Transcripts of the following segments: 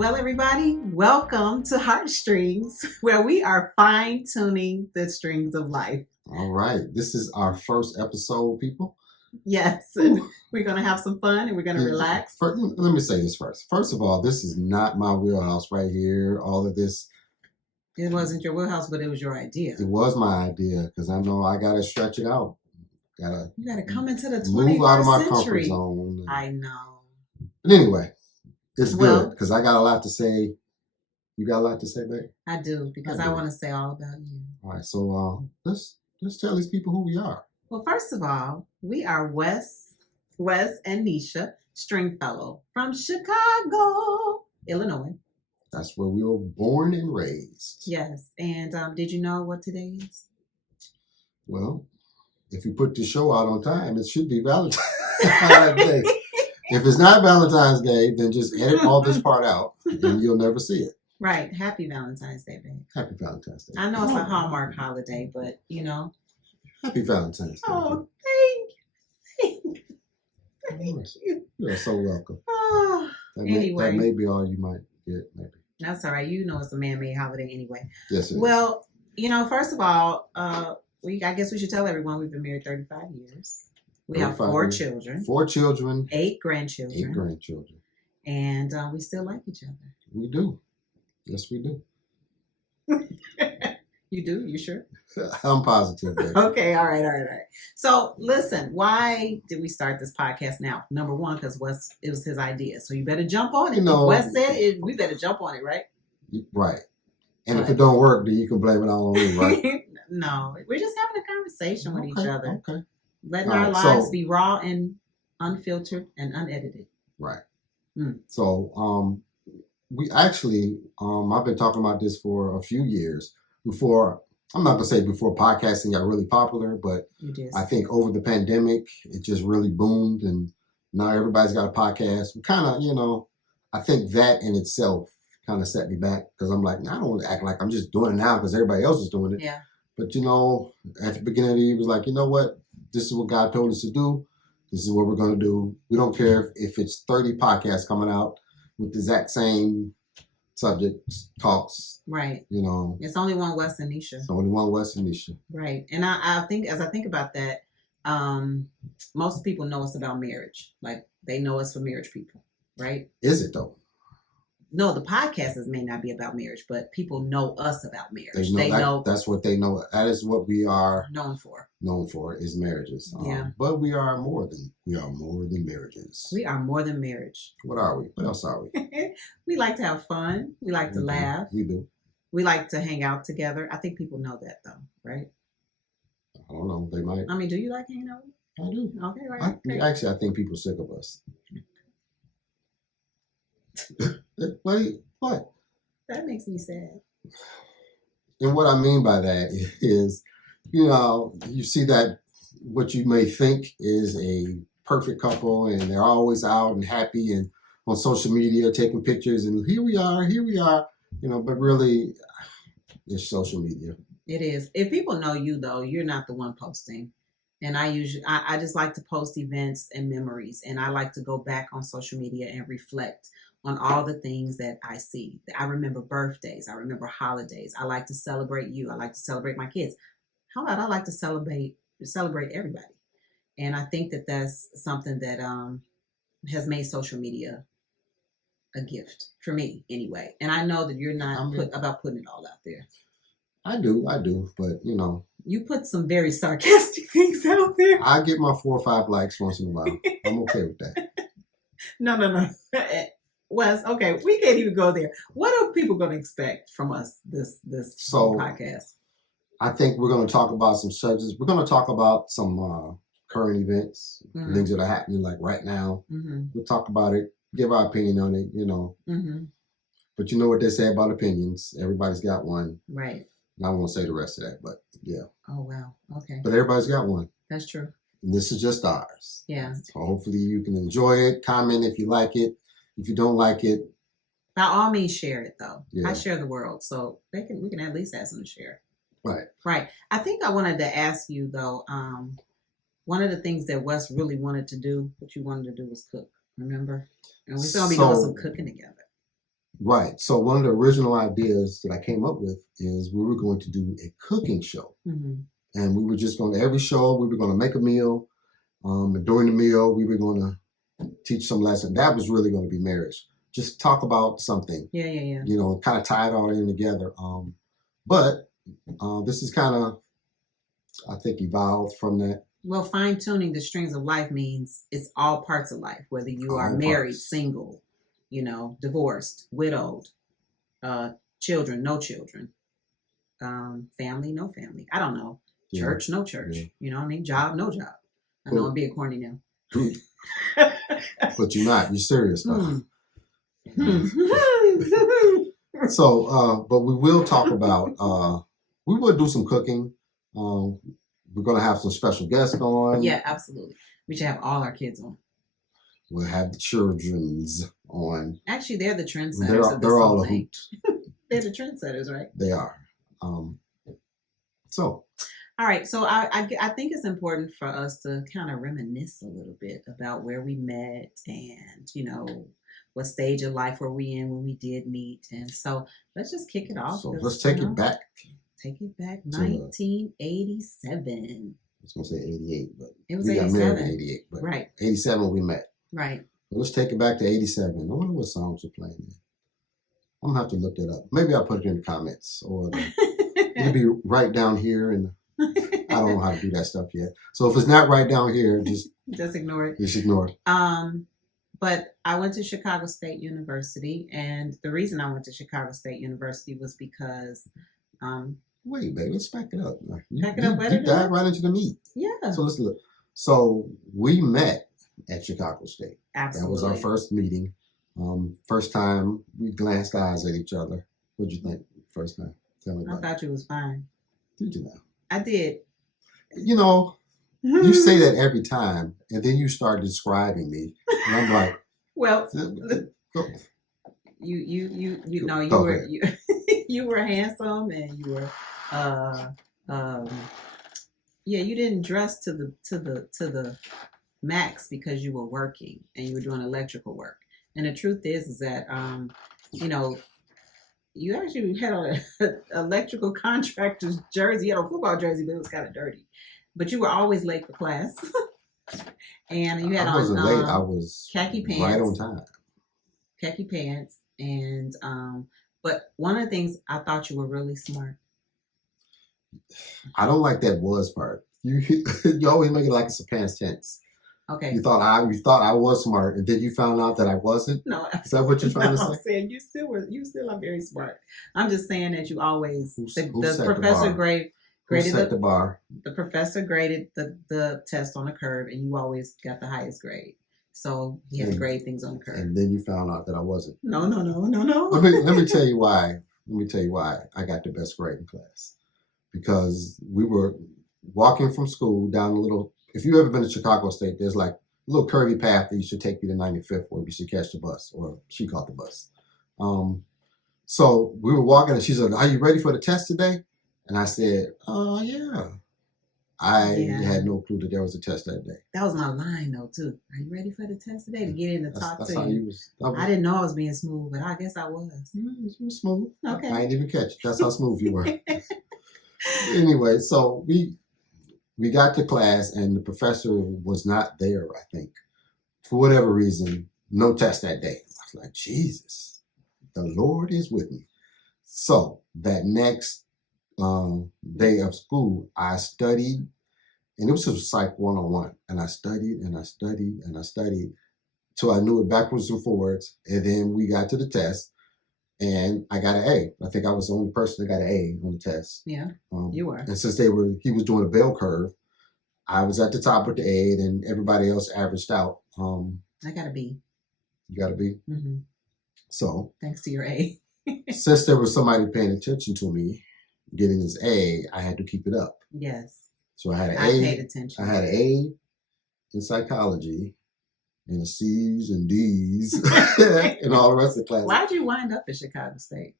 Well, everybody, welcome to Heartstrings, where we are fine-tuning the strings of life. All right. This is our first episode, people. Yes, and we're going to have some fun and we're going to relax. Let me say this first. First of all, this is not my wheelhouse right here. All of this. It wasn't your wheelhouse, but it was your idea. It was my idea because I know I got to stretch it out. You got to come into the 21st move out of my century. Comfort zone. I know. But anyway, it's good because I got a lot to say. You got a lot to say, babe? I do because I want to say all about you. All right. So let's tell these people who we are. Well, first of all, we are Wes and Neesha, Stringfellow from Chicago, Illinois. That's where we were born and raised. Yes. And did you know what today is? Well, if you put the show out on time, it should be Valentine's Day. If it's not Valentine's Day, then just edit all this part out and you'll never see it. Right. Happy Valentine's Day, babe. Happy Valentine's Day. I know it's a Hallmark holiday, but you know. Happy Valentine's Day. Oh, thank you. You're so welcome. Oh, that may be all you might get, maybe. That's all right. You know it's a man-made holiday anyway. Yes, it is. Well, first of all, I guess we should tell everyone we've been married 35 years. We have 4 children. 4 children. 8 grandchildren. 8 grandchildren. And we still like each other. We do. Yes, we do. You do? You sure? I'm positive. Baby. Okay. All right. So listen, why did we start this podcast now? Number one, because it was his idea. So you better jump on it. If Wes said it, we better jump on it, right? Right. And if it don't work, then you can blame it all on me, right? No, we're just having a conversation with each other. Okay. Letting our lives be raw and unfiltered and unedited. Right. So we actually, I've been talking about this for a few years before. I'm not going to say before podcasting got really popular, but I think over the pandemic, it just really boomed. And now everybody's got a podcast. We kind of, I think that in itself kind of set me back because I'm like, I don't want to act like I'm just doing it now because everybody else is doing it. Yeah. But, at the beginning of the year, it was like, you know what? This is what God told us to do. This is what we're going to do. We don't care if it's 30 podcasts coming out with the exact same subjects, talks. Right. It's only one Wes and Neesha. It's only one Wes and Neesha. Right. And I think, as I think about that, most people know us about marriage. Like, they know us for marriage people, right? Is it, though? No, the podcasts may not be about marriage, but people know us about marriage. They know that's what they know. That is what we are known for. Known for is marriages. Yeah. But we are more than marriages. We are more than marriage. What are we? What else are we? We like to have fun. We like to laugh. We do. We like to hang out together. I think people know that, though, right? I don't know. They might. I mean, do you like hanging out? I do. Okay, right. Actually, I think people are sick of us. What? That makes me sad. And what I mean by that is, you see that what you may think is a perfect couple and they're always out and happy and on social media taking pictures and here we are, but really it's social media. It is. If people know you, though, you're not the one posting. And I just like to post events and memories. And I like to go back on social media and reflect on all the things that I see. I remember birthdays. I remember holidays. I like to celebrate you. I like to celebrate my kids. How about I like to celebrate everybody? And I think that that's something that has made social media a gift for me anyway. And I know that you're not about putting it all out there. I do, but you put some very sarcastic things out there. I get my 4 or 5 likes once in a while. I'm okay with that. No. Wes, okay, we can't even go there. What are people going to expect from us this podcast? I think we're going to talk about some subjects. We're going to talk about some current events, things that are happening like right now. Mm-hmm. We'll talk about it, give our opinion on it, Mm-hmm. But you know what they say about opinions. Everybody's got one. Right. And I won't say the rest of that, but yeah. Oh, wow. Okay. But everybody's got one. That's true. And this is just ours. Yeah. So hopefully you can enjoy it. Comment if you like it. If you don't like it, by all means, share it though. Yeah. I share the world, so we can at least ask them to share. Right. I think I wanted to ask you though. One of the things that Wes really wanted to do, what you wanted to do, was cook. Remember? And we're gonna be doing some cooking together. Right. So one of the original ideas that I came up with is we were going to do a cooking show. And we were just going to, every show, we were going to make a meal. And during the meal, we were going to teach some lesson. That was really going to be marriage. Just talk about something. Yeah. You know, kind of tie it all in together. But this is kind of, I think, evolved from that. Well, fine-tuning the strings of life means it's all parts of life, whether you are married, single, you know, divorced, widowed, children, no children, family, no family. I don't know. Church, no church. Yeah. You know what I mean? Job, no job. I know I'm being corny now. But you're not. You're serious, though. So, but we will talk about, we will do some cooking. We're going to have some special guests on. Yeah, absolutely. We should have all our kids on. We'll have the children's on. Actually, they're the trendsetters. They're all a hoot. They're the trendsetters, right? They are. So. All right. So I think it's important for us to kind of reminisce a little bit about where we met and, you know, what stage of life were we in when we did meet. And so let's just kick it off. So let's take it back. Take it back, 1987. I was going to say 88, but it was we 87. got married in 88. But right. 87 we met. Right. So let's take it back to 87. I wonder what songs we're playing there. I'm going to have to look that up. Maybe I'll put it in the comments. Or it'll be right down here. And I don't know how to do that stuff yet. So if it's not right down here, just ignore it. Just ignore it. But I went to Chicago State University. And the reason I went to Chicago State University was because... Wait, baby, let's back it up. You dive right into the meat. Yeah. So let's look. So we met at Chicago State. Absolutely. That was our first meeting. First time we glanced eyes at each other. What'd you think first time? Tell me about it. I thought you was fine. Did you know? I did. You know, you say that every time, and then you start describing me, and I'm like, well, you were handsome, and you were you didn't dress to the max because you were working and you were doing electrical work. And the truth is that you know, you actually had an electrical contractor's jersey. You had a football jersey, but it was kind of dirty. But you were always late for class. And you had I wasn't late. I was khaki pants. Right on time. Khaki pants. And but one of the things, I thought you were really smart. I don't like that was part. You always make it like it's a past tense. Okay. You thought I was smart, and then you found out that I wasn't. No, is that what you're trying to say? I'm saying you still are very smart. I'm just saying that you always who the professor graded the bar. The professor graded the test on a curve, and you always got the highest grade. So he had to grade things on the curve. And then you found out that I wasn't. No. Let me tell you why. Let me tell you why I got the best grade in class. Because we were walking from school down a little. If you've ever been to Chicago State, there's like a little curvy path that you should take you to 95th, where you should catch the bus, or she caught the bus. So we were walking, and she said, "Are you ready for the test today?" And I said, "Oh yeah." I had no clue that there was a test that day. That was my line, though, too. Are you ready for the test today to get in to talk to you? I didn't know I was being smooth, but I guess I was. You were smooth. Okay. I didn't even catch it. That's how smooth you were. Anyway, so we got to class, and the professor was not there, I think. For whatever reason, no test that day. I was like, Jesus, the Lord is with me. So that next day of school, I studied, and it was just Psych 101. And I studied and I studied and I studied till I knew it backwards and forwards. And then we got to the test, and I got an A. I think I was the only person that got an A on the test. Yeah, you were. And since he was doing a bell curve, I was at the top with the A, and everybody else averaged out. I got a B. You got a B? Mm-hmm. So thanks to your A. Since there was somebody paying attention to me getting this A, I had to keep it up. Yes. So I had an A. I paid attention. I had an A in psychology, and a C's and D's, and all the rest of the classes. Why'd you wind up at Chicago State?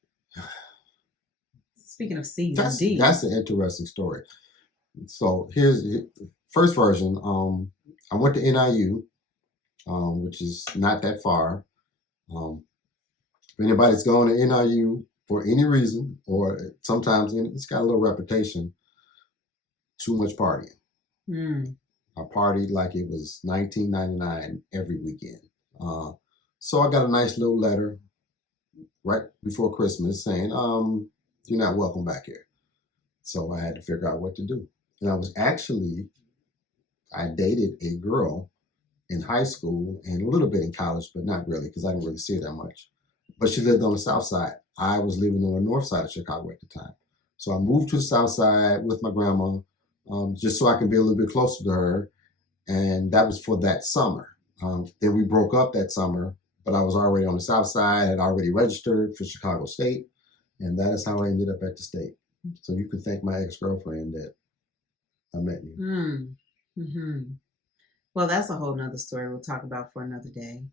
Speaking of C's and D's. That's an interesting story. So here's the first version. I went to NIU, which is not that far. if anybody's going to NIU for any reason, or sometimes it's got a little reputation, too much partying. I partied like it was 1999 every weekend. So I got a nice little letter right before Christmas saying, you're not welcome back here. So I had to figure out what to do. And I dated a girl in high school and a little bit in college, but not really, because I didn't really see her that much. But she lived on the south side. I was living on the north side of Chicago at the time. So I moved to the south side with my grandma, just so I can be a little bit closer to her. And that was for that summer. Then we broke up that summer, but I was already on the south side, had already registered for Chicago State. And that is how I ended up at the state. So you can thank my ex-girlfriend that I met you. Well, that's a whole nother story we'll talk about for another day.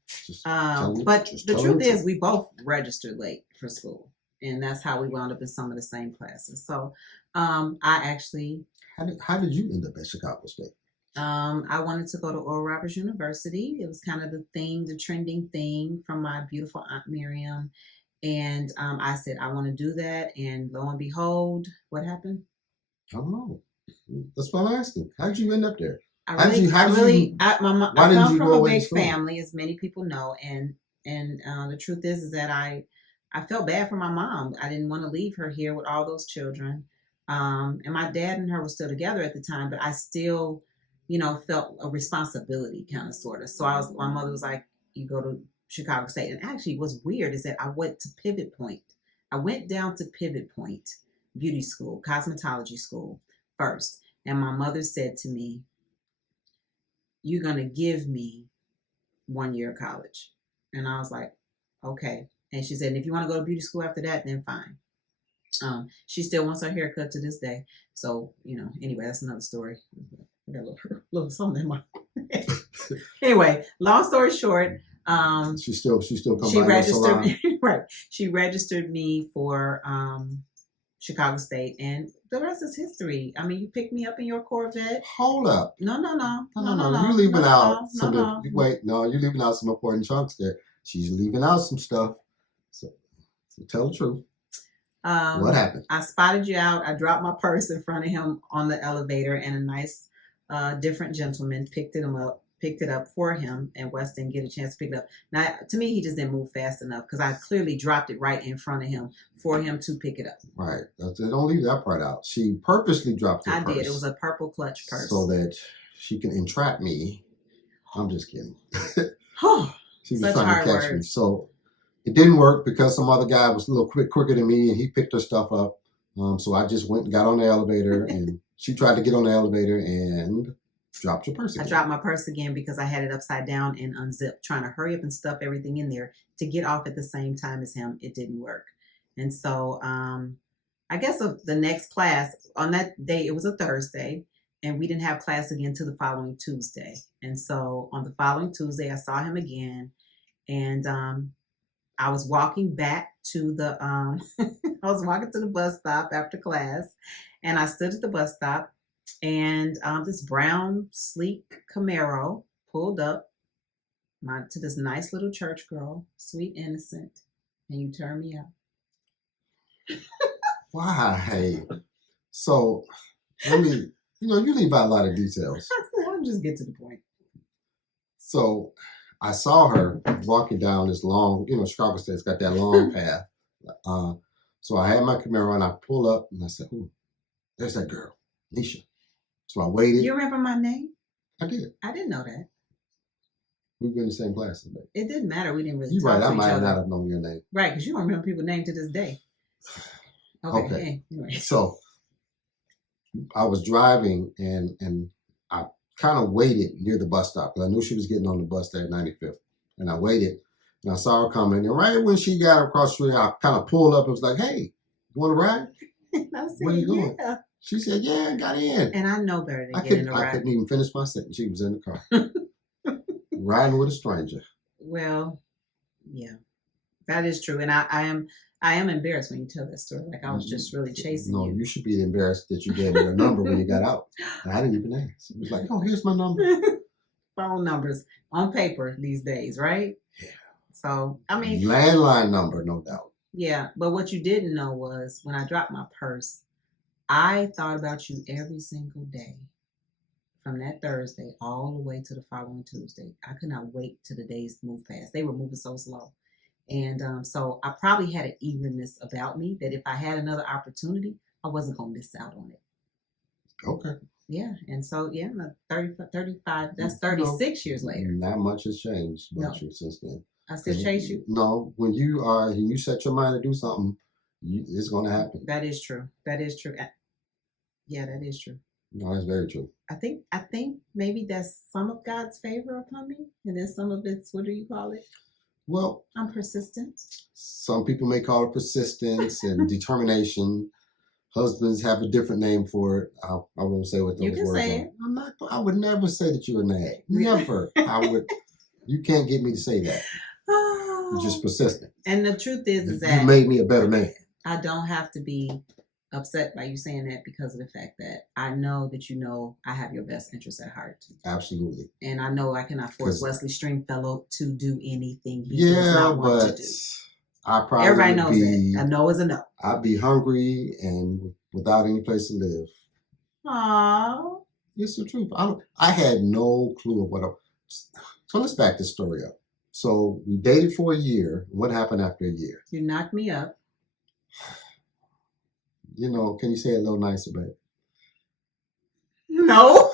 But the truth is, we both registered late for school. And that's how we wound up in some of the same classes. So I actually... How did you end up at Chicago State? I wanted to go to Oral Roberts University. It was kind of the trending thing from my beautiful Aunt Miriam. And I said, I want to do that. And lo and behold, what happened? I don't know. That's what I'm asking. How did you end up there? I come from a big family, as many people know. And the truth is that I felt bad for my mom. I didn't want to leave her here with all those children. And my dad and her were still together at the time, but I still, felt a responsibility kind of sort of. So my mother was like, you go to Chicago State. And actually what's weird is that I went to Pivot Point. I went down to Pivot Point beauty school, cosmetology school first. And my mother said to me, you're going to give me 1 year of college. And I was like, okay. And she said, if you want to go to beauty school after that, then fine. She still wants her haircut to this day. So, anyway, that's another story. I got a little something in my Anyway, long story short, she still come she by registered me, right. She registered me for Chicago State, and the rest is history. I mean, you picked me up in your Corvette. Hold up. No. You're leaving out some. Wait, no, you're leaving out some important chunks there. She's leaving out some stuff. So tell the truth. What happened? I spotted you out. I dropped my purse in front of him on the elevator, and a nice, different gentleman picked it up for him, and Wes didn't get a chance to pick it up. Now, to me, he just didn't move fast enough because I clearly dropped it right in front of him for him to pick it up. Right. Don't leave that part out. She purposely dropped her purse. I did. It was a purple clutch purse. So that she can entrap me. I'm just kidding. She was trying to catch me. So it didn't work because some other guy was a little quicker than me, and he picked her stuff up. So I just went and got on the elevator, and she tried to get on the elevator and dropped your purse again. I dropped my purse again because I had it upside down and unzipped, trying to hurry up and stuff everything in there to get off at the same time as him. It didn't work. And so I guess the next class, on that day, it was a Thursday, and we didn't have class again till the following Tuesday. And so on the following Tuesday, I saw him again, and I was walking back to the bus stop after class, and I stood at the bus stop, and this brown, sleek Camaro pulled up to this nice little church girl, sweet, innocent, and you turned me out. Why? So, I mean, you leave out a lot of details. I'll just get to the point. So, I saw her walking down this long, Chicago State's got that long path. So I had my Camaro and I pulled up and I said, "Ooh, there's that girl, Neesha." So I waited. You remember my name? I did. I didn't know that. We were in the same class today. It didn't matter. We didn't really You're talk right. to I each might other. not have known your name. Right, because you don't remember people's names to this day. Okay. Anyway. So I was driving and I kind of waited near the bus stop because I knew she was getting on the bus there at 95th. And I waited and I saw her coming. And right when she got across the street, I kind of pulled up and was like, "Hey, you want to ride?" I said, "Where are you going?" Yeah. She said, "Yeah, I got in." And I know better than getting in a ride. I couldn't even finish my sentence. She was in the car. Riding with a stranger. Well, yeah, that is true. And I am embarrassed when you tell that story. Like I was just really chasing you. No, you should be embarrassed that you gave me your number when you got out. And I didn't even ask. It was like, "Oh, here's my number." Phone numbers on paper these days, right? Yeah. So, I mean, landline number, no doubt. Yeah, but what you didn't know was when I dropped my purse, I thought about you every single day from that Thursday all the way to the following Tuesday. I could not wait till the days to move past. They were moving so slow. And so I probably had an eagerness about me that if I had another opportunity, I wasn't going to miss out on it. Okay. Yeah. And so, 35, that's 36 years later. Not much has changed about you since then. I still chase you? No, when you set your mind to do something, it's going to happen. That is true. That is true. Yeah, that is true. No, that's very true. I think maybe that's some of God's favor upon me, and then some of it's, what do you call it? Well, I'm persistent. Some people may call it persistence and determination. Husbands have a different name for it. I won't say what those words are. I'm not. I would never say that you're a nag. Never. I would. You can't get me to say that. You're just persistent. And the truth is that you made me a better man. I don't have to be upset by you saying that because of the fact that I know that I have your best interest at heart. Absolutely. And I know I cannot force Wesley Stringfellow to do anything he does not want to do. I probably everybody knows that. A no is a no. I'd be hungry and without any place to live. Aww. It's the truth. I had no clue of what So let's back this story up. So we dated for a year. What happened after a year? You knocked me up. Can you say it a little nicer, babe? No.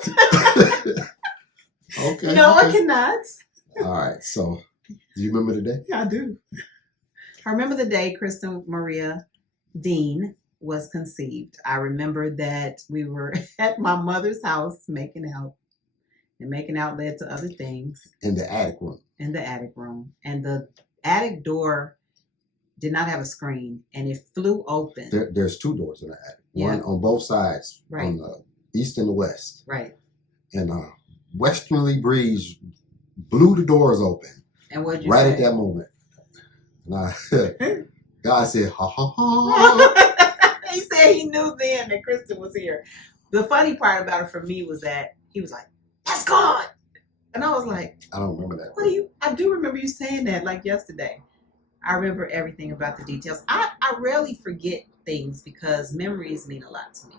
Okay. No, okay. I cannot. All right. So, do you remember the day? Yeah, I do. I remember the day Kristen Maria Dean was conceived. I remember that we were at my mother's house making out. And making out led to other things. In the attic room. And the attic door did not have a screen, and it flew open. There's two doors in the attic. One on both sides, right, on the east and the west. Right. And a westerly breeze blew the doors open. And what did you say? Right at that moment. And God said, ha, ha, ha. He said he knew then that Kristen was here. The funny part about it for me was that he was like, "That's God." And I was like, I don't remember that. I do remember you saying that like yesterday. I remember everything about the details. I rarely forget things because memories mean a lot to me.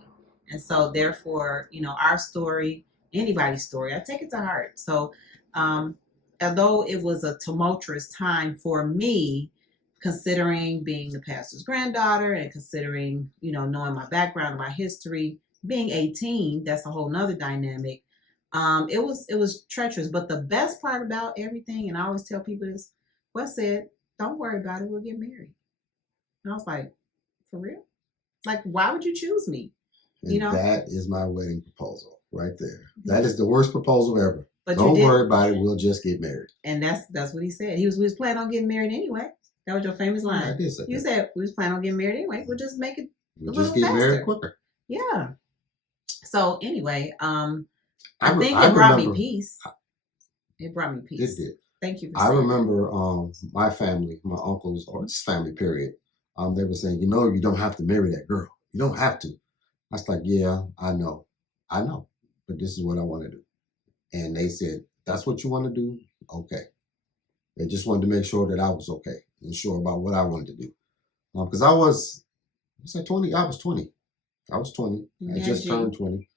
And so therefore, our story, anybody's story, I take it to heart. So although it was a tumultuous time for me, considering being the pastor's granddaughter and considering, knowing my background and my history, being 18, that's a whole nother dynamic. It was treacherous, but the best part about everything, and I always tell people this, Wes said, "Don't worry about it. We'll get married." And I was like, "For real? Like, why would you choose me?" That is my wedding proposal right there. That is the worst proposal ever. But don't worry about it. We'll just get married. And that's what he said. We was planning on getting married anyway. That was your famous line. Yeah, I did say you said we was planning on getting married anyway. We'll just make it. We'll just get married quicker. Yeah. So anyway, I think it brought me peace. It brought me peace. It did. Thank you. I remember my family, my uncles, or just family, period. They were saying, you don't have to marry that girl. You don't have to. I was like, yeah, I know, but this is what I want to do. And they said, that's what you want to do? Okay. They just wanted to make sure that I was okay and sure about what I wanted to do. Because I was 20. I was 20. I just turned 20.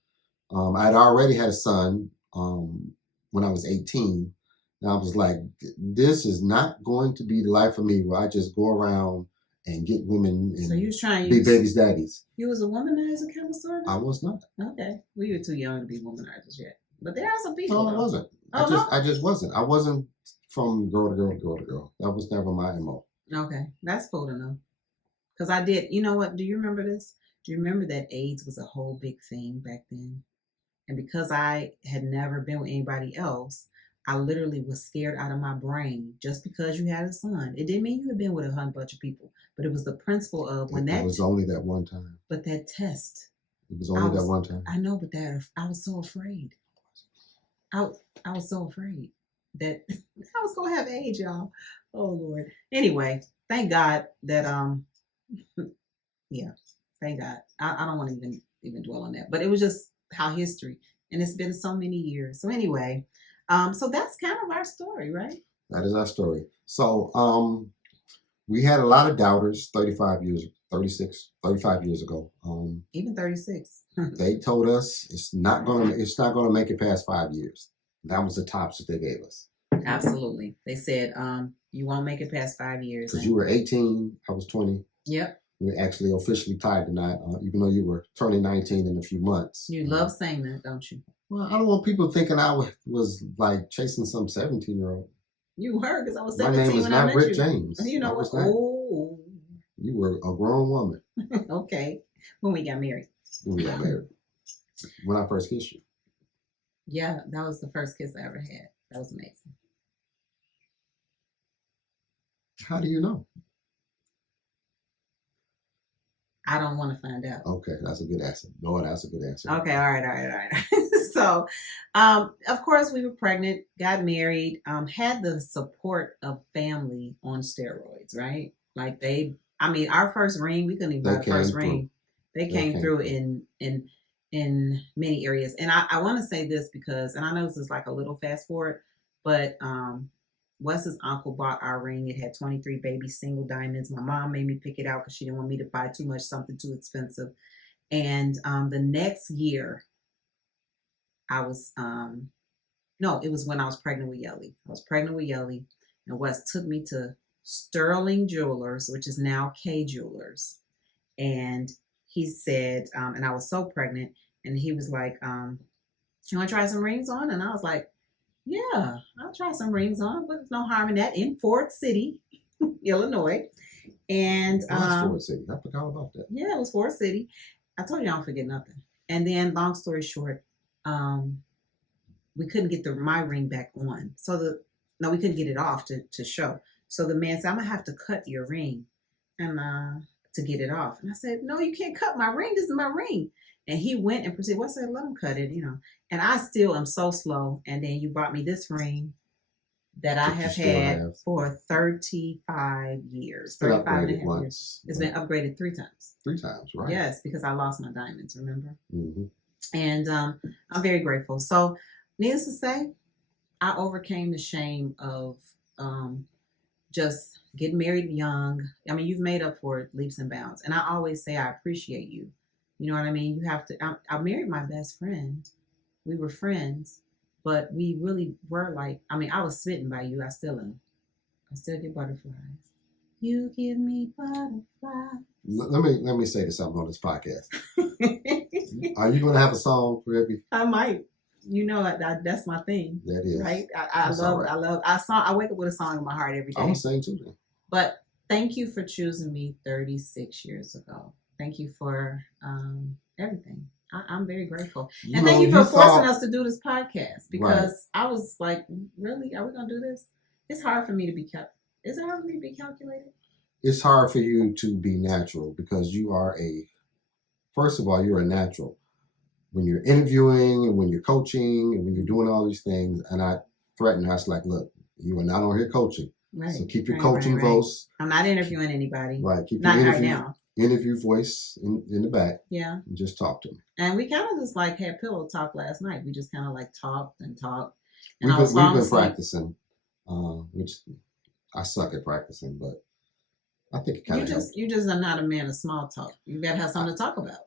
I'd already had a son when I was 18. And I was like, this is not going to be the life for me where I just go around and get women and so you was trying be babies' daddies. You was a womanizer kind of sort of? I was not. Okay. Well, you were too young to be womanizers yet. But there are some people. No, I wasn't. I just wasn't. I wasn't from girl to girl to girl to girl. That was never my MO. Okay. That's cool to know. Because I did. You know what? Do you remember this? Do you remember that AIDS was a whole big thing back then? And because I had never been with anybody else, I literally was scared out of my brain just because you had a son. It didn't mean you had been with a whole bunch of people, but it was the principle of when that. It was only that one time. But that test. It was only that one time. I know, but I was so afraid. I was so afraid that I was gonna have AIDS, y'all. Oh Lord. Anyway, thank God that yeah, thank God. I don't want to even dwell on that, but it was just how history, and it's been so many years. So anyway. So that's kind of our story, right? That is our story. So we had a lot of doubters 35 years, 36, 35 years ago. Even 36. They told us it's not gonna make it past 5 years. That was the tops that they gave us. Absolutely. They said you won't make it past 5 years. Because you were 18, I was 20. Yep. We actually officially tied tonight, even though you were turning 19 in a few months. You love saying that, don't you? Well, I don't want people thinking I was like chasing some 17-year-old. You were, because I was 17 My name was when I not met Rick you. James. You know what? Oh. You were a grown woman. Okay. When we got married. When I first kissed you. Yeah, that was the first kiss I ever had. That was amazing. How do you know? I don't want to find out. Okay, that's a good answer. No, that's a good answer. Okay, all right. So, of course, we were pregnant, got married, had the support of family on steroids, right? Like our first ring, we couldn't even buy the first ring. They came through in many areas. And I want to say this because, and I know this is like a little fast forward, but Wes's uncle bought our ring. It had 23 baby single diamonds. My mom made me pick it out because she didn't want me to buy too much, something too expensive. And the next year, I was, no, it was when I was pregnant with Yelly. I was pregnant with Yelly, and Wes took me to Sterling Jewelers, which is now K Jewelers. And he said, and I was so pregnant, and he was like, you want to try some rings on? And I was like, yeah, I'll try some rings on, but there's no harm in that, in Ford City, Illinois. And Ford City. I forgot about that. Yeah, it was Ford City. I told you I don't forget nothing. And then, long story short, we couldn't get my ring back on. We couldn't get it off to show. So the man said, I'm gonna have to cut your ring and to get it off. And I said, no, you can't cut my ring. This is my ring. And he went and proceeded, well, I said, let him cut it, And I still am so slow. And then you bought me this ring that I have had for 35 years. 35 and a half years. It's been upgraded 3 times. 3 times, right? Yes, because I lost my diamonds, remember? Mm-hmm. And I'm very grateful. So, needless to say, I overcame the shame of just getting married young. I mean, you've made up for it leaps and bounds. And I always say I appreciate you. You know what I mean? You have to. I married my best friend. We were friends, but we really were like. I mean, I was smitten by you. I still am. I still get butterflies. You give me butterflies. Let me say something on this podcast. Are you going to have a song for every? I might. That's my thing. That is right. I wake up with a song in my heart every day. I'm gonna sing too. Then. But thank you for choosing me 36 years ago. Thank you for everything. I'm very grateful. And thank you for forcing us to do this podcast because I was like, really? Are we going to do this? It's hard for me to be kept. Is it hard for me to be calculated? It's hard for you to be natural because first of all, you're a natural. When you're interviewing and when you're coaching and when you're doing all these things, and I threatened, I was like, look, you are not on here coaching. Right. So keep your coaching voice. I'm not interviewing anybody. Right. Keep not your right now. Interview voice in the back. Yeah. And just talk to me. And we kind of just had pillow talk last night. We just kind of talked and talked. And we've been practicing, which I suck at practicing, but I think it kind of helps. You just are not a man of small talk. You got to have something to talk about.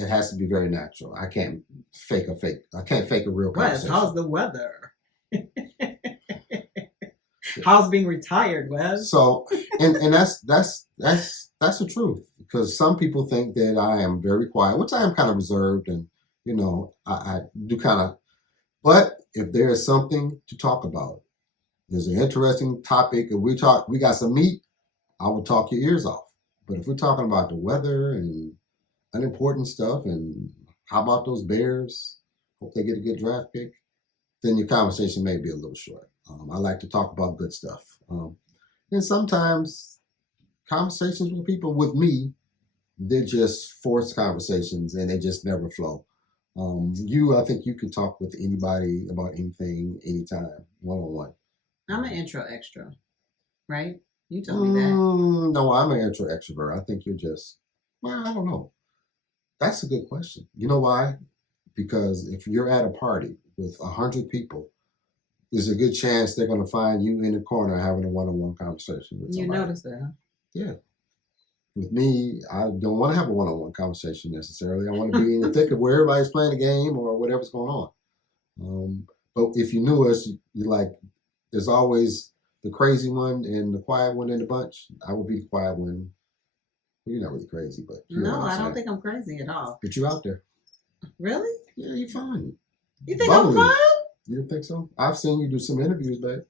It has to be very natural. I can't fake a real conversation. Wes, how's the weather? How's being retired, Wes? So, and that's the truth. Because some people think that I am very quiet, which I am kind of reserved, and I do kind of. But if there is something to talk about, there's an interesting topic, and we got some meat, I will talk your ears off. But if we're talking about the weather and unimportant stuff, and how about those Bears? Hope they get a good draft pick. Then your conversation may be a little short. I like to talk about good stuff, and sometimes conversations with people with me, they're just forced conversations and they just never flow. I think you can talk with anybody about anything, anytime, one-on-one. I'm an intro extra, right? You told me that. No, I'm an intro extrovert. I think you're just, I don't know. That's a good question. You know why? Because if you're at a party with 100 people, there's a good chance they're going to find you in the corner having a one-on-one conversation with somebody. You notice that, huh? Yeah. With me, I don't want to have a one-on-one conversation necessarily. I want to be in the thick of where everybody's playing a game or whatever's going on. But if you knew us, you're like, there's always the crazy one and the quiet one in the bunch. I would be the quiet one. Well, you're not really crazy, but no, I don't think I'm crazy at all. But you out there. Really? Yeah, you're fine. You think I'm fun? You don't think so? I've seen you do some interviews, babe.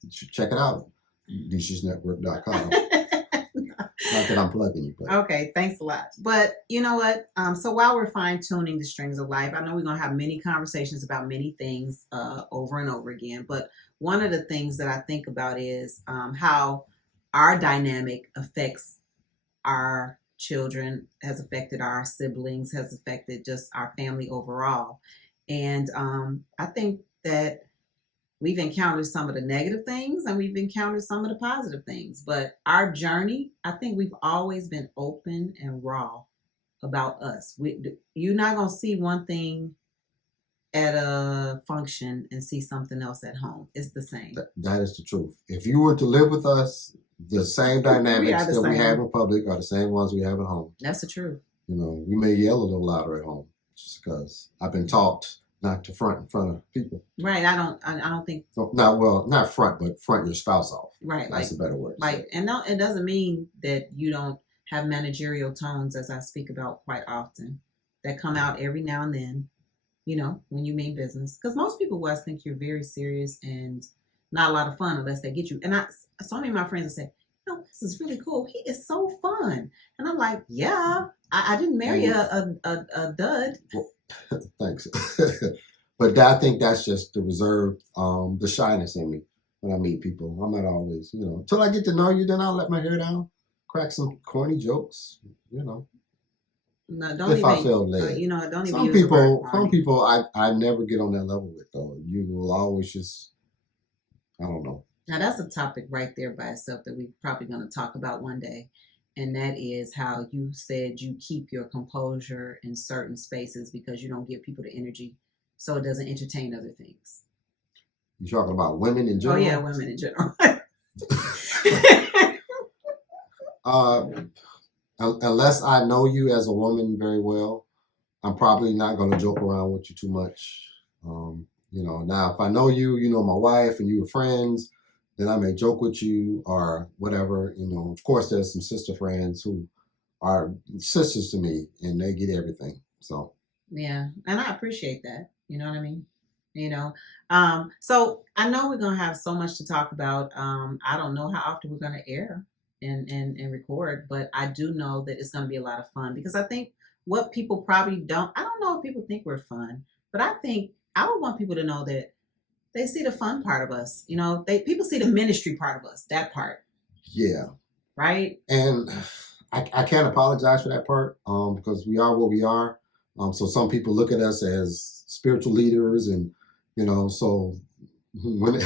You should check it out. Neesha'sNetwork.com. Not that I'm plugging you, but okay, thanks a lot. But you know what? So while we're fine-tuning the strings of life, I know we're gonna have many conversations about many things over and over again. But one of the things that I think about is how our dynamic affects our children, has affected our siblings, has affected just our family overall. And I think that we've encountered some of the negative things and we've encountered some of the positive things. But our journey, I think we've always been open and raw about us. You're not going to see one thing at a function and see something else at home. It's the same. That is the truth. If you were to live with us, the same dynamics that we have in public are the same ones we have at home. That's the truth. You know, we may yell a little louder at home just because I've been taught not to front in front of people. Right. I don't think. Not front, but front your spouse off. Right. That's a better word. Like, and no, it doesn't mean that you don't have managerial tones, as I speak about quite often, that come out every now and then, you know, when you mean business. Because most people, Wes, think you're very serious and not a lot of fun unless they get you. And so many of my friends will say, "No, this is really cool. He is so fun." And I'm like, "Yeah, I didn't marry a dud." Well, thanks. But I think that's just the reserve, the shyness in me when I meet people. I'm not always, you know, until I get to know you, then I'll let my hair down, crack some corny jokes, you know. No, don't if I feel led. You know, don't even use some people I never get on that level with, though. You will always just, I don't know. Now, that's a topic right there by itself that we're probably going to talk about one day. And that is how you said you keep your composure in certain spaces because you don't give people the energy so it doesn't entertain other things. You're talking about women in general? Oh, yeah, women in general. Unless I know you as a woman very well, I'm probably not going to joke around with you too much. You know, now if I know you, you know my wife, and you were friends, then I may joke with you or whatever. You know, of course, there's some sister friends who are sisters to me, and they get everything. So yeah, and I appreciate that. You know what I mean? You know, so I know we're gonna have so much to talk about. I don't know how often we're gonna air and record, but I do know that it's gonna be a lot of fun because I think what people probably don't. I don't know if people think we're fun, but I think I would want people to know that they see the fun part of us. You know, people see the ministry part of us, that part. Yeah. Right. And I can't apologize for that part because we are what we are. So some people look at us as spiritual leaders, and you know, so when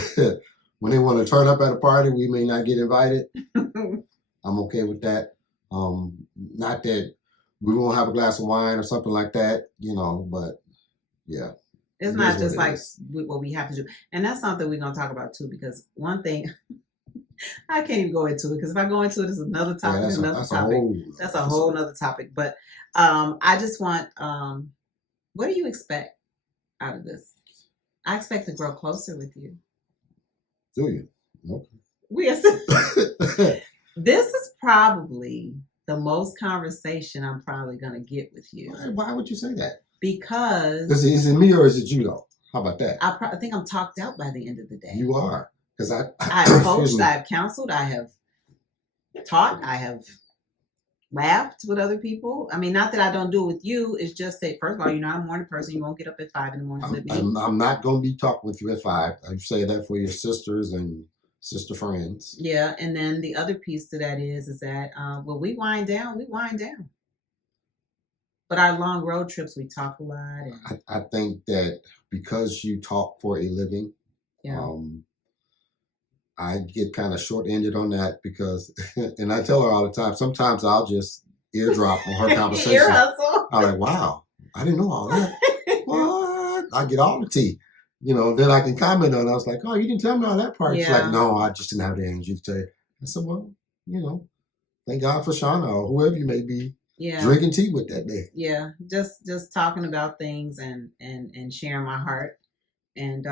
they want to turn up at a party, we may not get invited. I'm okay with that. Not that we won't have a glass of wine or something like that, you know, but yeah. It's not just like what we have to do. And that's something we're going to talk about too, because one thing, I can't even go into it because if I go into it, it's another topic. Yeah, that's a whole nother topic. But I just want, what do you expect out of this? I expect to grow closer with you. Do you? Okay. This is probably the most conversation I'm probably going to get with you. Why would you say that? Because is it me or is it you though? How about that? I think I'm talked out by the end of the day. You are, because I have coached, I have counseled, I have taught, I have laughed with other people. I mean, not that I don't do it with you. It's just that first of all, you're not a morning person. You won't get up at 5 in the morning with me. I'm not going to be talking with you at 5. I say that for your sisters and sister friends. Yeah, and then the other piece to that is that when we wind down, we wind down. But our long road trips, we talk a lot. And I think that because you talk for a living, yeah. I get kind of short-ended on that because, and I tell her all the time, sometimes I'll just eardrop on her conversation. Ear hustle. I'm like, wow, I didn't know all that. What? I get all the tea. then I can comment on it. I was like, oh, you didn't tell me all that part. Yeah. She's like, no, I just didn't have the energy to tell you. I said, well, thank God for Shauna or whoever you may be drinking tea with that day. Yeah, just talking about things and sharing my heart. And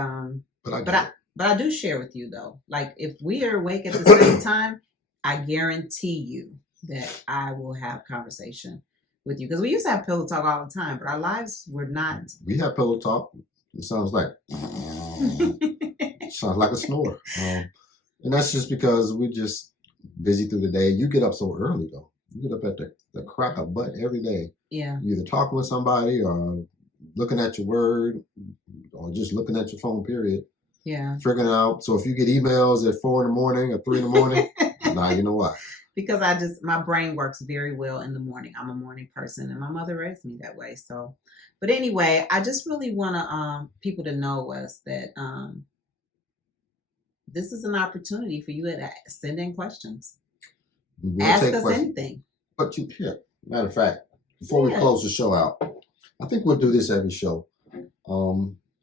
but I do share with you though. Like if we are awake at the same time, I guarantee you that I will have conversation with you, because we used to have pillow talk all the time, but our lives were not. We have pillow talk. It sounds like a snore, and that's just because we're just busy through the day. You get up so early though. You get up at the crack of butt every day. Yeah. You're either talking with somebody or looking at your word or just looking at your phone. Period. Yeah. Figuring out. So if you get emails at 4 a.m. or 3 a.m, now you know why. Because my brain works very well in the morning. I'm a morning person, and my mother raised me that way. So, but anyway, I just really want people to know us that this is an opportunity for you to send in questions. Ask us anything. But matter of fact, before we close the show out, I think we'll do this every show.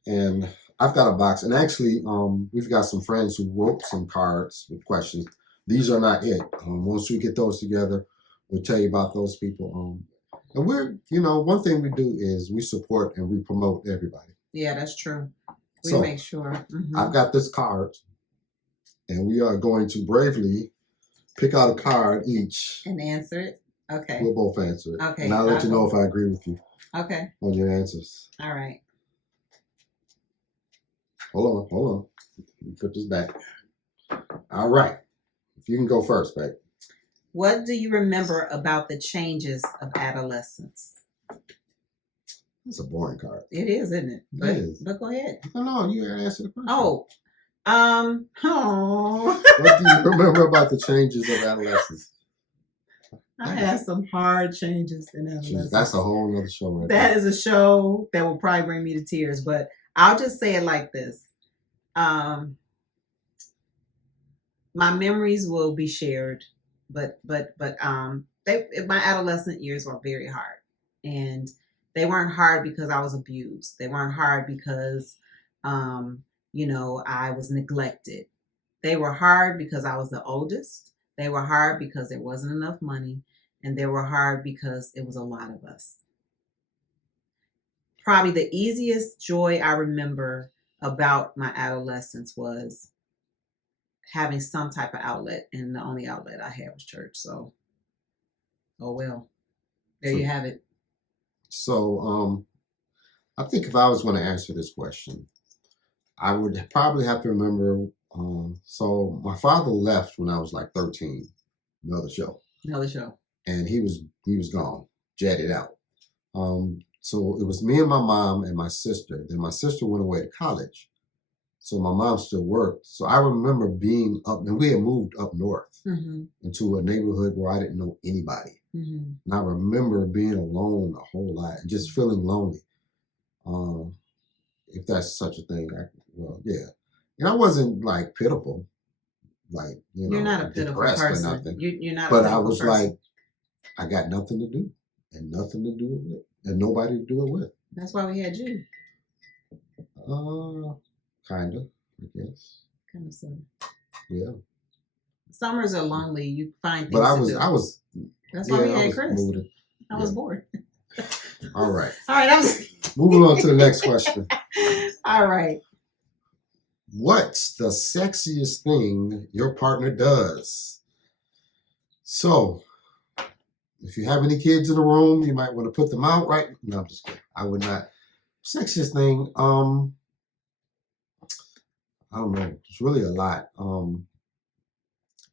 And I've got a box, and actually, we've got some friends who wrote some cards with questions. These are not it. Once we get those together, we'll tell you about those people. And we're, one thing we do is we support and we promote everybody. Yeah, that's true. We make sure. Mm-hmm. I've got this card, and we are going to bravely pick out a card each. And answer it? Okay. We'll both answer it. Okay. And I'll let you know if I agree with you. Okay. On your answers. All right. Hold on. Let me put this back. All right. If you can go first, babe. What do you remember about the changes of adolescence? That's a boring card. It is, isn't it? It is. But go ahead. No, you gotta answer the question. Oh. What do you remember about the changes of adolescence? I had some hard changes in adolescence. That's a whole other show right there. That is a show that will probably bring me to tears, but I'll just say it like this. My memories will be shared, but my adolescent years were very hard, and they weren't hard because I was abused. They weren't hard because I was neglected. They were hard because I was the oldest. They were hard because there wasn't enough money, and they were hard because it was a lot of us. Probably the easiest joy I remember about my adolescence was having some type of outlet, and the only outlet I had was church. So, oh well, there you have it. So, I think if I was going to answer this question, I would probably have to remember. So my father left when I was like 13. Another show. And he was gone, jetted out. So it was me and my mom and my sister. Then my sister went away to college. So my mom still worked. So I remember being up, and we had moved up north into a neighborhood where I didn't know anybody. Mm-hmm. And I remember being alone a whole lot and just feeling lonely. If that's such a thing, yeah. And I wasn't like pitiful, like, you're not a pitiful person. Or nothing. You're not. But I was person. Like, I got nothing to do and nothing to do it with, and nobody to do it with. That's why we had you. Kind of, I guess. Kind of, sort of. Yeah. Summers are lonely. You find things but I to was. That's why we had Chris. I was bored. All right. All right. Moving on to the next question. All right. What's the sexiest thing your partner does? So, if you have any kids in the room, you might want to put them out, right? No, I'm just kidding. I would not. Sexiest thing, I don't know. It's really a lot.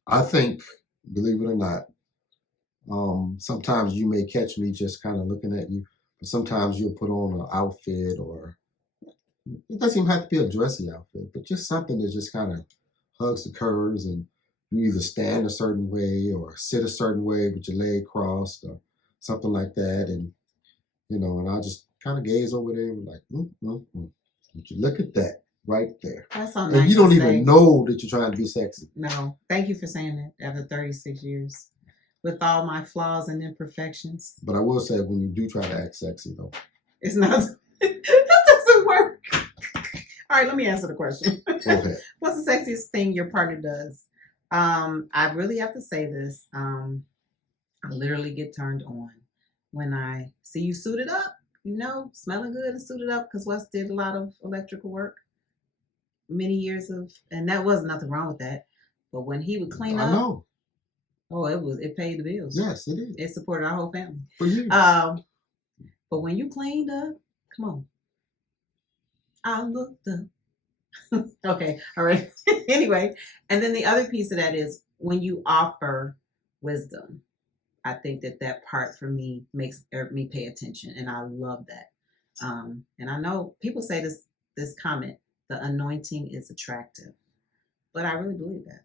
I think, believe it or not, sometimes you may catch me just kind of looking at you, but sometimes you'll put on an outfit, or it doesn't even have to be a dressy outfit, but just something that just kind of hugs the curves, and you either stand a certain way or sit a certain way with your leg crossed or something like that. And, and I'll just kind of gaze over there and like, Would you look at that right there? That's so nice. And you don't even know that you're trying to be sexy. No. Thank you for saying that after 36 years. With all my flaws and imperfections. But I will say, when you do try to act sexy, though, it's not. That doesn't work. All right, let me answer the question. Okay. What's the sexiest thing your partner does? I really have to say this. I literally get turned on when I see you suited up, smelling good and suited up, because Wes did a lot of electrical work, many years of, and that was nothing wrong with that. But when he would clean up, I know. Oh, it paid the bills. Yes, it is. It supported our whole family. For years. But when you cleaned up, come on. I looked up. Okay, all right. Anyway, and then the other piece of that is when you offer wisdom. I think that part for me makes me pay attention, and I love that. And I know people say this comment, the anointing is attractive, but I really believe that.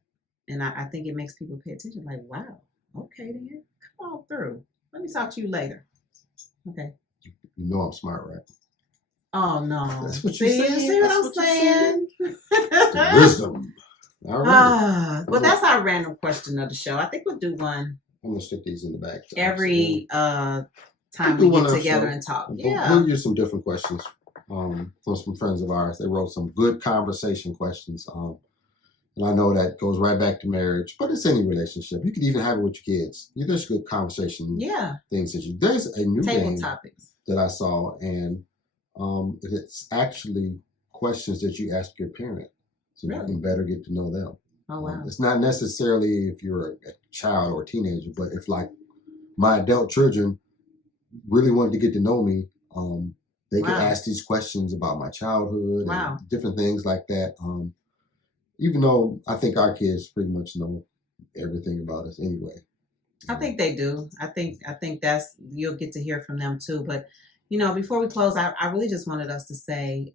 And I think it makes people pay attention. Like, wow, okay, then come on through. Let me talk to you later. Okay. You know I'm smart, right? Oh no. That's what you said. See what I'm saying? Wisdom. All right. Well, that's our random question of the show. I think we'll do one. I'm gonna stick these in the back. Every time we get together and talk. Yeah. We'll use some different questions from some friends of ours. They wrote some good conversation questions. And I know that goes right back to marriage, but it's any relationship. You could even have it with your kids. There's good conversation. Yeah. Things that there's a new table game topics that I saw, and it's actually questions that you ask your parent, so you can better get to know them. Oh wow. It's not necessarily if you're a child or a teenager, but if like my adult children really wanted to get to know me, they could ask these questions about my childhood and different things like that. Even though I think our kids pretty much know everything about us anyway. I think they do. I think that's, you'll get to hear from them too. But, before we close, I really just wanted us to say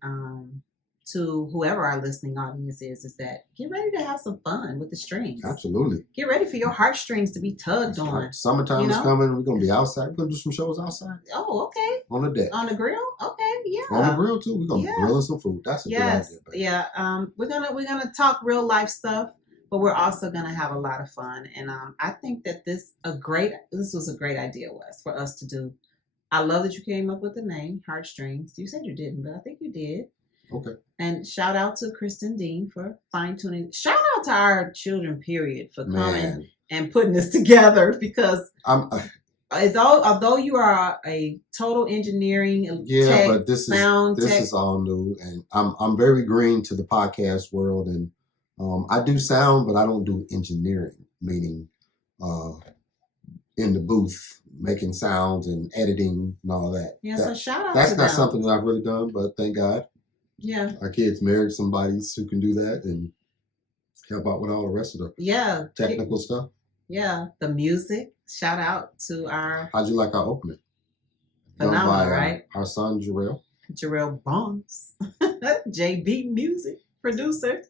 to whoever our listening audience is that get ready to have some fun with the strings. Absolutely. Get ready for your heartstrings to be tugged on. Right. Summertime is coming. We're going to be outside. We're going to do some shows outside. Oh, okay. On the deck. On the grill? Okay, yeah. On the grill too. We're going to be grilling some food. That's a good idea. Baby. Yeah. We're gonna talk real life stuff, but we're also gonna have a lot of fun. And I think that this was a great idea, Wes, for us to do. I love that you came up with the name Heartstrings. You said you didn't, but I think you did. Okay. And shout out to Kristen Dean for fine tuning. Shout out to our children, period, for coming and putting this together, because although you are a total engineering tech, but this is all new, and I'm very green to the podcast world, and I do sound, but I don't do engineering, meaning in the booth making sounds and editing and all that. Yeah, so shout out. That's not something that I've really done, but thank God. Yeah. Our kids married somebody who can do that and help out with all the rest of the technical stuff. Yeah. The music. Shout out to our... How'd you like our opening? Phenomenal, right? Our son, Jarrell Bonds. JB Music producer.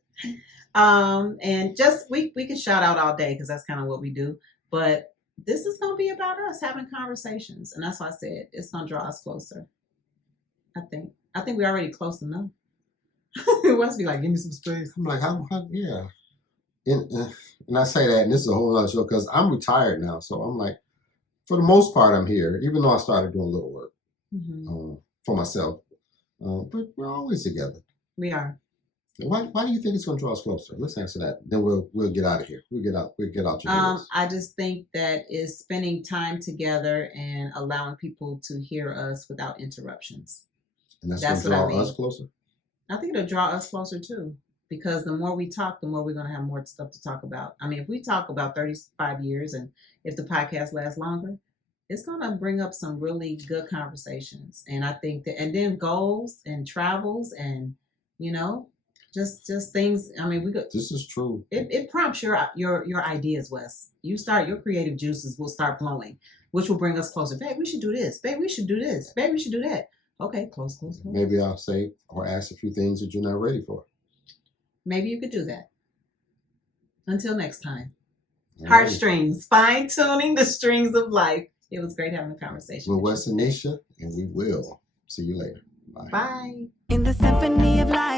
And just, we can shout out all day because that's kind of what we do. But this is going to be about us having conversations. And that's why I said it's going to draw us closer. I think we're already close enough. It wants to be like, give me some space. I'm like, how yeah. And I say that, and this is a whole other show, because I'm retired now. So I'm like, for the most part, I'm here, even though I started doing a little work for myself. But we're always together. We are. Why do you think it's going to draw us closer? Let's answer that. Then we'll get out of here. We'll get out your ears. I just think that is spending time together and allowing people to hear us without interruptions. And that's going to draw us closer? I think it'll draw us closer too, because the more we talk, the more we're going to have more stuff to talk about. I mean, if we talk about 35 years and if the podcast lasts longer, it's going to bring up some really good conversations. And I think that, and then goals and travels and, just things. I mean, this is true. It prompts your ideas, Wes. You start, your creative juices will start flowing, which will bring us closer. Babe, we should do this. Babe, we should do this. Babe, we should do that. Okay, close. Maybe I'll say or ask a few things that you're not ready for. Maybe you could do that. Until next time. Heartstrings, fine-tuning the strings of life. It was great having a conversation. We're Wes and Neesha, and we will see you later. Bye. Bye. In the symphony of life.